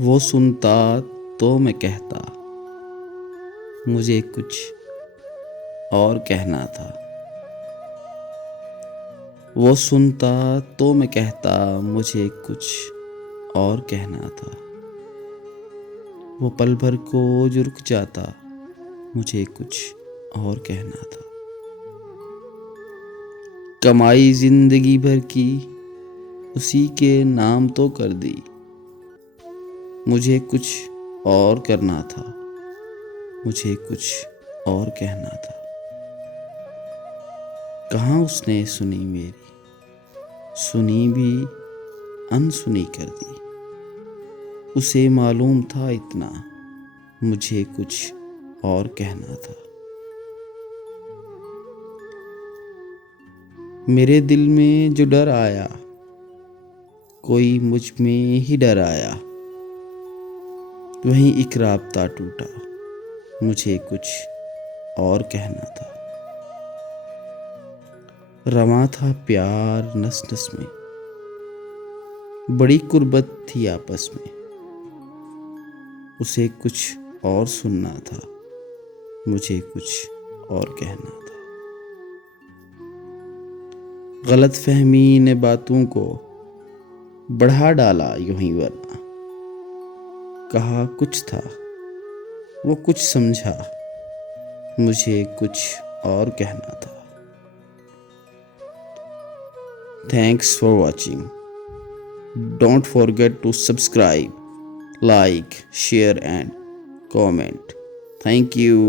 वो सुनता तो मैं कहता, मुझे कुछ और कहना था। वो सुनता तो मैं कहता, मुझे कुछ और कहना था। वो पल भर को जो रुक जाता, मुझे कुछ और कहना था। कमाई जिंदगी भर की उसी के नाम तो कर दी, मुझे कुछ और करना था, मुझे कुछ और कहना था। कहाँ उसने सुनी मेरी, सुनी भी अनसुनी कर दी। उसे मालूम था इतना, मुझे कुछ और कहना था। मेरे दिल में जो डर आया, कोई मुझ में ही डर आया। वहीं एक राब्ता टूटा, मुझे कुछ और कहना था। रमा था प्यार नस नस में, बड़ी कुर्बत थी आपस में। उसे कुछ और सुनना था, मुझे कुछ और कहना था। गलत फहमी ने बातों को बढ़ा डाला यूं ही, वरना कहा कुछ था, वो कुछ समझा, मुझे कुछ और कहना था। Thanks for watching. Don't forget to subscribe, like, share and comment. Thank you.